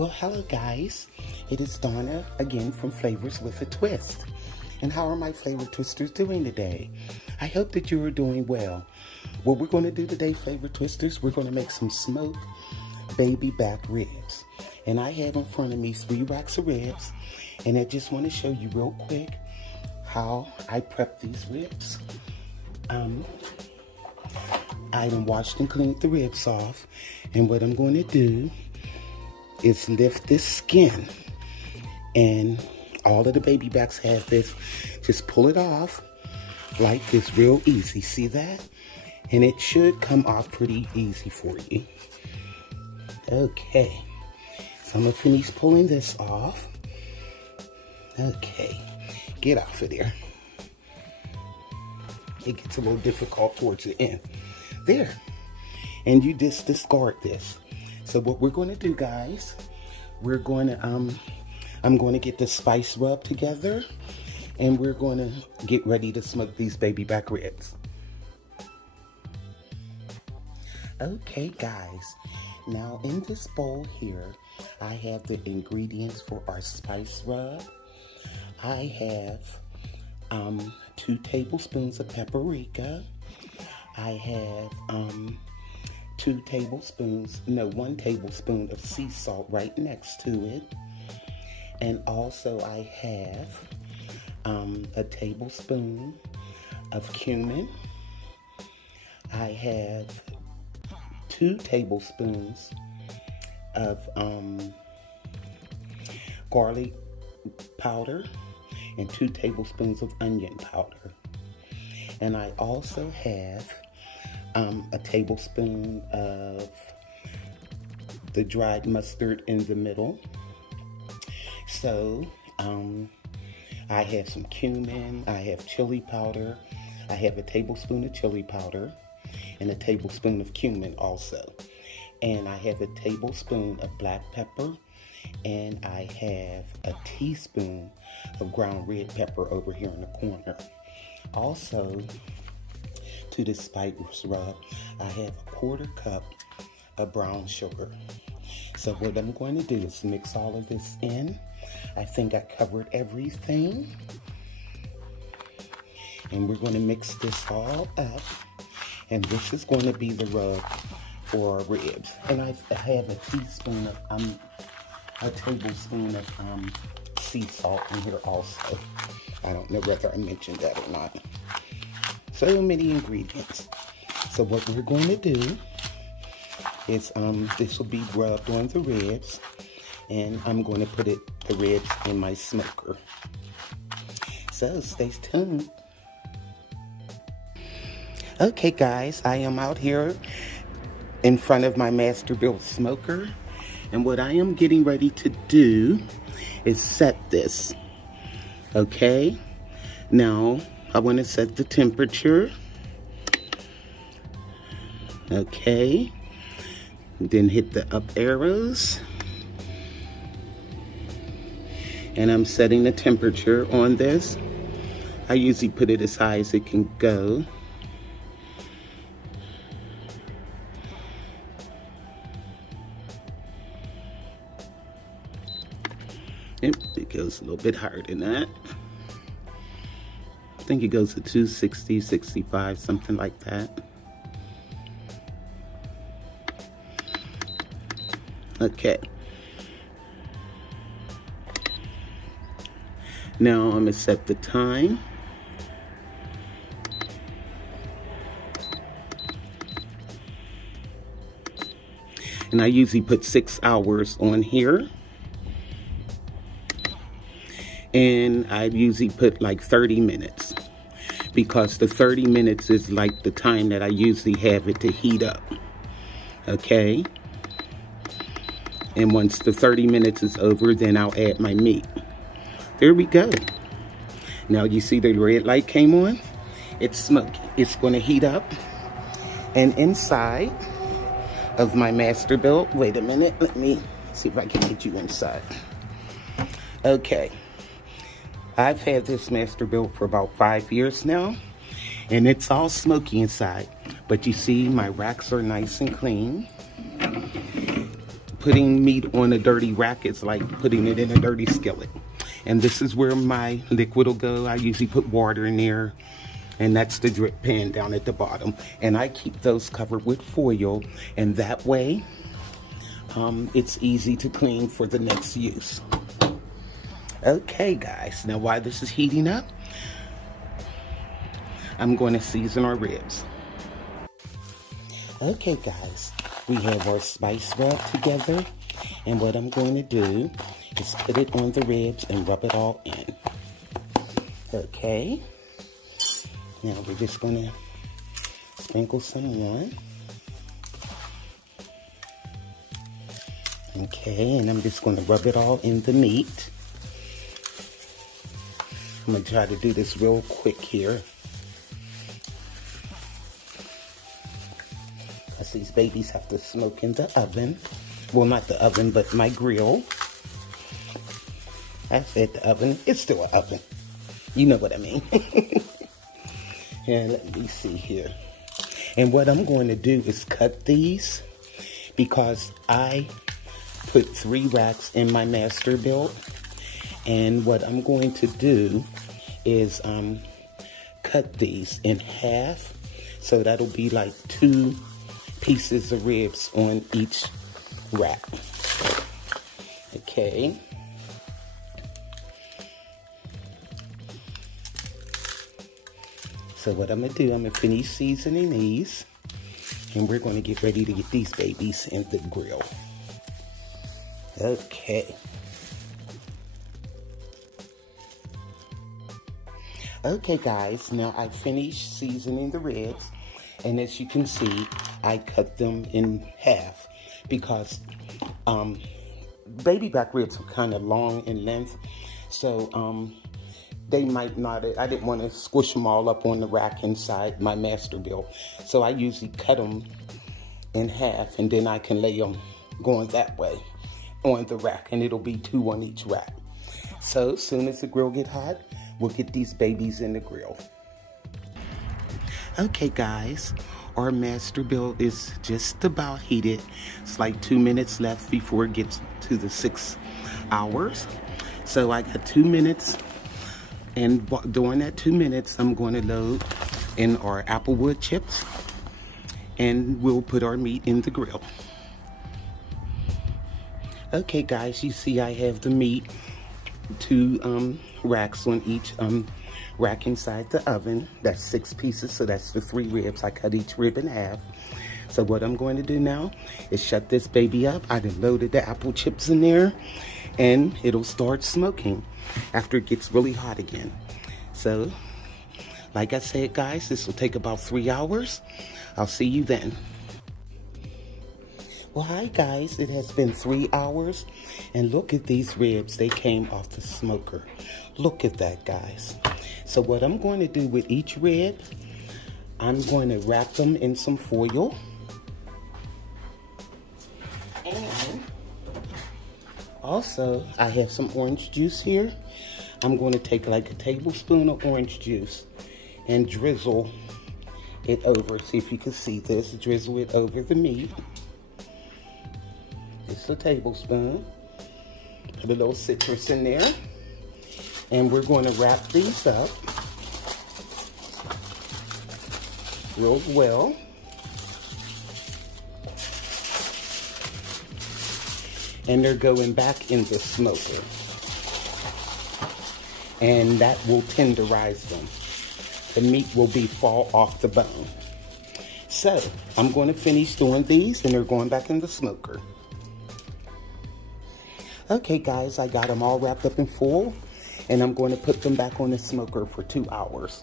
Well, hello guys. It is Donna again from Flavors with a Twist. And how are my flavor twisters doing today? I hope that you are doing well. What we're going to do today, flavor twisters, we're going to make some smoked baby back ribs. And I have in front of me 3 racks of ribs. And I just want to show you real quick how I prep these ribs. I done washed and cleaned the ribs off. And what I'm going to do is lift this skin. And all of the baby backs have this. Just pull it off like this, real easy. See that? And it should come off pretty easy for you. Okay. So I'm going to finish pulling this off. Okay. Get off of there. It gets a little difficult towards the end. There. And you just discard this. So what we're going to do, guys, we're going to, I'm going to get the spice rub together, and we're going to get ready to smoke these baby back ribs. Okay, guys, now in this bowl here, I have the ingredients for our spice rub. I have 2 tablespoons of paprika. I have 1 tablespoon of sea salt right next to it. And also I have a tablespoon of cumin. I have 2 tablespoons of garlic powder and 2 tablespoons of onion powder. And I also have a tablespoon of the dried mustard in the middle. So, I have some cumin, I have chili powder, I have a tablespoon of chili powder, and a tablespoon of cumin also. And I have a tablespoon of black pepper, and I have a teaspoon of ground red pepper over here in the corner. Also, to the spice rub, I have a 1/4 cup of brown sugar. So what I'm going to do is mix all of this in. I think I covered everything. And we're going to mix this all up. And this is going to be the rub for our ribs. And I have a tablespoon of sea salt in here also. I don't know whether I mentioned that or not. So many ingredients. So what we're going to do is this will be rubbed on the ribs, and I'm going to put the ribs in my smoker. So stay tuned. Okay guys, I am out here in front of my Masterbuilt smoker, and what I am getting ready to do is set this. Okay, now I want to set the temperature. Okay. Then hit the up arrows. And I'm setting the temperature on this. I usually put it as high as it can go. It goes a little bit higher than that. I think it goes to 260, 65, something like that. Okay. Now I'm going to set the time. And I usually put 6 hours on here. And I usually put like 30 minutes. Because the 30 minutes is like the time that I usually have it to heat up. Okay. And once the 30 minutes is over, then I'll add my meat. There we go. Now you see the red light came on? It's smoky. It's going to heat up. And inside of my Masterbuilt, wait a minute, let me see if I can get you inside. Okay. I've had this Masterbuilt for about 5 years now, and it's all smoky inside. But you see my racks are nice and clean. putting meat on a dirty rack is like putting it in a dirty skillet. And this is where my liquid will go. I usually put water in there, and that's the drip pan down at the bottom. And I keep those covered with foil, and that way it's easy to clean for the next use. Okay guys, now while this is heating up, I'm going to season our ribs. Okay guys, we have our spice rub together, and what I'm going to do is put it on the ribs and rub it all in. Okay, now we're just going to sprinkle some on. Okay, and I'm just going to rub it all in the meat. I'm going to try to do this real quick here, because these babies have to smoke in the oven. Well, not the oven, but my grill. I said the oven. It's still an oven. You know what I mean. And let me see here. And what I'm going to do is cut these, because I put 3 racks in my Masterbuilt. And what I'm going to do is cut these in half, so that'll be like 2 pieces of ribs on each rack. Okay. So what I'm going to do, I'm going to finish seasoning these, and we're going to get ready to get these babies in the grill. Okay. Okay guys, now I finished seasoning the ribs, and as you can see, I cut them in half, because baby back ribs are kind of long in length, so they might not, I didn't want to squish them all up on the rack inside my Masterbuilt, so I usually cut them in half, and then I can lay them going that way on the rack, and it'll be 2 on each rack. So as soon as the grill get hot, we'll get these babies in the grill. Okay guys, our Masterbuilt is just about heated. It's like 2 minutes left before it gets to the 6 hours. So I got 2 minutes, and during that 2 minutes, I'm going to load in our applewood chips, and we'll put our meat in the grill. Okay guys, you see I have the meat, 2 racks on each rack inside the oven. That's 6 pieces, so that's the 3 ribs. I cut each rib in half. So what I'm going to do now is shut this baby up. I done loaded the apple chips in there, and it'll start smoking after it gets really hot again. So like I said guys, this will take about 3 hours. I'll see you then. Well, hi guys, it has been 3 hours, and look at these ribs. They came off the smoker. Look at that, guys. So what I'm going to do with each rib, I'm going to wrap them in some foil. And also, I have some orange juice here. I'm going to take like a tablespoon of orange juice and drizzle it over. See if you can see this. Drizzle it over the meat. It's a tablespoon. Put a little citrus in there. And we're going to wrap these up real well. And they're going back in the smoker. And that will tenderize them. The meat will fall off the bone. So, I'm going to finish doing these, and they're going back in the smoker. Okay guys, I got them all wrapped up in foil, and I'm going to put them back on the smoker for 2 hours.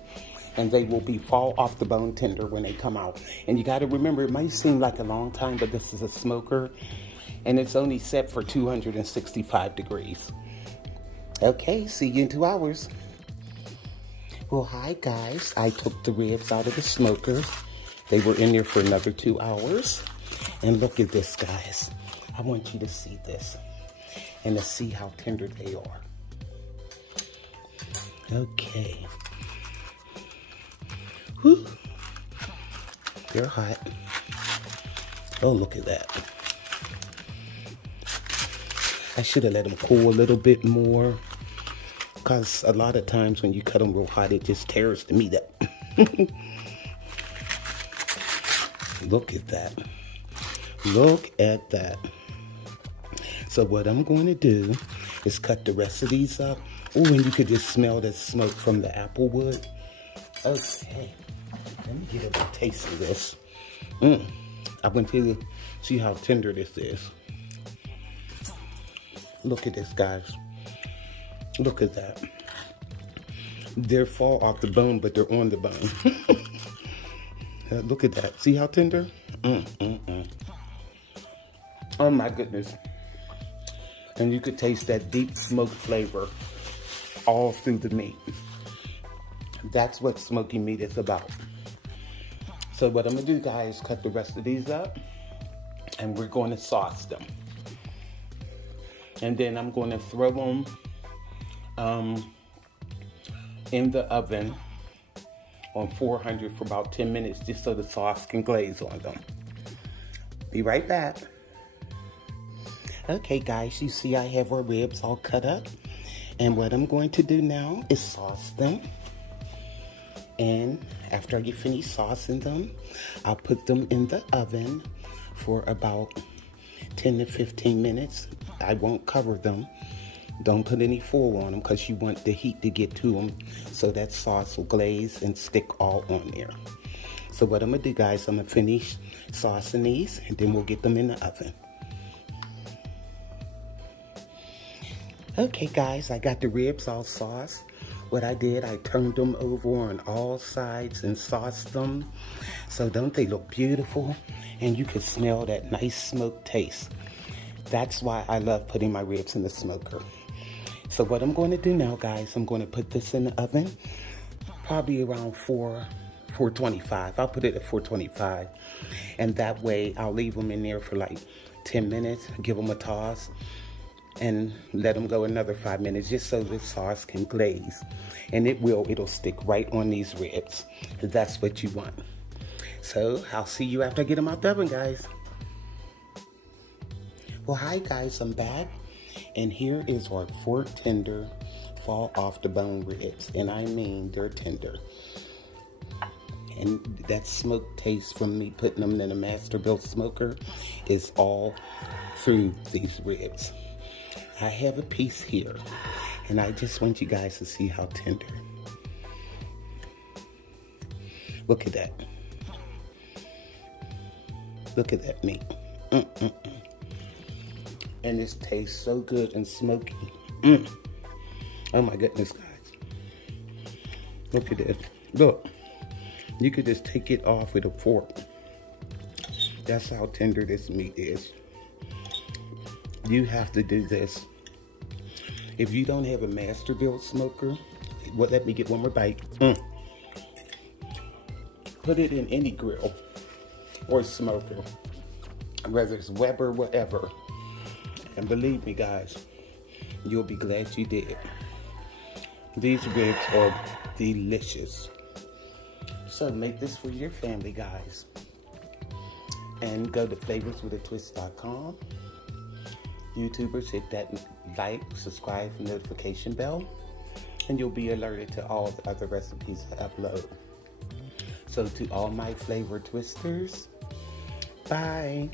And they will fall off the bone tender when they come out. And you got to remember, it might seem like a long time, but this is a smoker, and it's only set for 265 degrees. Okay, see you in 2 hours. Well, hi guys, I took the ribs out of the smoker. They were in there for another 2 hours. And look at this, guys. I want you to see this and to see how tender they are. Okay. Whew. They're hot. Oh, look at that. I should have let them cool a little bit more, because a lot of times when you cut them real hot, it just tears the meat up. Look at that. Look at that. So what I'm going to do is cut the rest of these up. Oh, and you could just smell the smoke from the apple wood. Okay, let me get a little taste of this. I want you to see how tender this is. Look at this, guys. Look at that. They're fall off the bone, but they're on the bone. Look at that. See how tender? Oh my goodness. And you could taste that deep smoke flavor all through the meat. That's what smoky meat is about. So what I'm gonna do, guys, cut the rest of these up, and we're going to sauce them. And then I'm going to throw them in the oven on 400 for about 10 minutes, just so the sauce can glaze on them. Be right back. Okay, guys, you see I have our ribs all cut up. And what I'm going to do now is sauce them. And after I get finished saucing them, I'll put them in the oven for about 10 to 15 minutes. I won't cover them. Don't put any foil on them, because you want the heat to get to them so that sauce will glaze and stick all on there. So what I'm gonna do, guys, I'm gonna finish saucing these, and then we'll get them in the oven. Okay, guys, I got the ribs all sauced. What I did, I turned them over on all sides and sauced them. So don't they look beautiful? And you can smell that nice smoke taste. That's why I love putting my ribs in the smoker. So what I'm going to do now, guys, I'm going to put this in the oven, probably around 425. I'll put it at 425. And that way, I'll leave them in there for like 10 minutes, give them a toss, and let them go another 5 minutes, just so the sauce can glaze. And it'll stick right on these ribs. That's what you want. So I'll see you after I get them out the oven, guys. Well, hi guys, I'm back. And here is our 4 tender fall off the bone ribs. And I mean, they're tender. And that smoke taste from me putting them in a Masterbuilt smoker is all through these ribs. I have a piece here, and I just want you guys to see how tender. Look at that. Look at that meat. And this tastes so good and smoky. Oh my goodness, guys. Look at this. Look. You could just take it off with a fork. That's how tender this meat is. You have to do this. If you don't have a Masterbuilt smoker, well, let me get one more bite. Put it in any grill or smoker, whether it's Weber, whatever. And believe me, guys, you'll be glad you did. These ribs are delicious. So make this for your family, guys. And go to flavorswithatwist.com. YouTubers, hit that like, subscribe, and notification bell, and you'll be alerted to all the other recipes I upload. So to all my flavor twisters, bye.